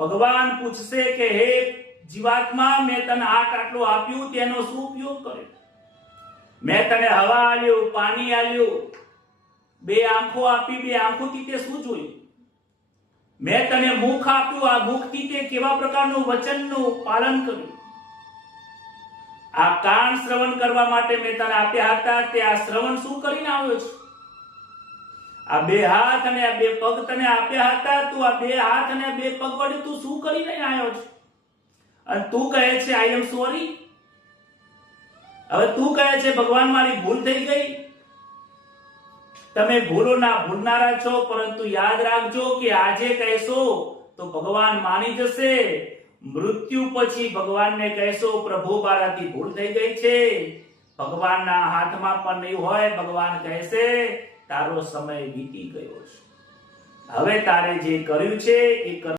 ભગવાન પૂછશે કે હે જીવાત્મા, મેં તને આટલું આપ્યું, તેનો શું ઉપયોગ કર્યો? મેં તને હવા આલ્યું, પાણી આલ્યું, બે આંખો આપી, બે આંખોથી તે શું જોયું? મેં તને મુખ આપ્યું, આ મુખથી તે કેવા પ્રકારનું વચનનું પાલન કર્યું? આ કાન શ્રવણ કરવા માટે મેં તને આપ્યા હતા, તે આ શ્રવણ શું કરીને આવ્યો છે? આ બે હાથ અને આ બે પગ તને આપ્યા હતા, તું આ બે હાથ અને આ બે પગ વડે તું શું કરીને આવ્યો છે? અને તું કહે છે આઈ એમ સોરી. હવે તું કહે છે ભગવાન મારી ભૂલ થઈ ગઈ. તમે ભૂલોના ભૂલનારા છો, પરંતુ યાદ રાખજો કે આજે કહેશો તો ભગવાન માની જશે. મૃત્યુ પછી ભગવાનને કહેશો પ્રભુ મારાથી ભૂલ થઈ ગઈ છે, ભગવાનના હાથમાં પણ નહીં હોય. ભગવાન કહેશે તારો સમય વીતી ગયો છે, હવે તારે જે કર્યું છે એ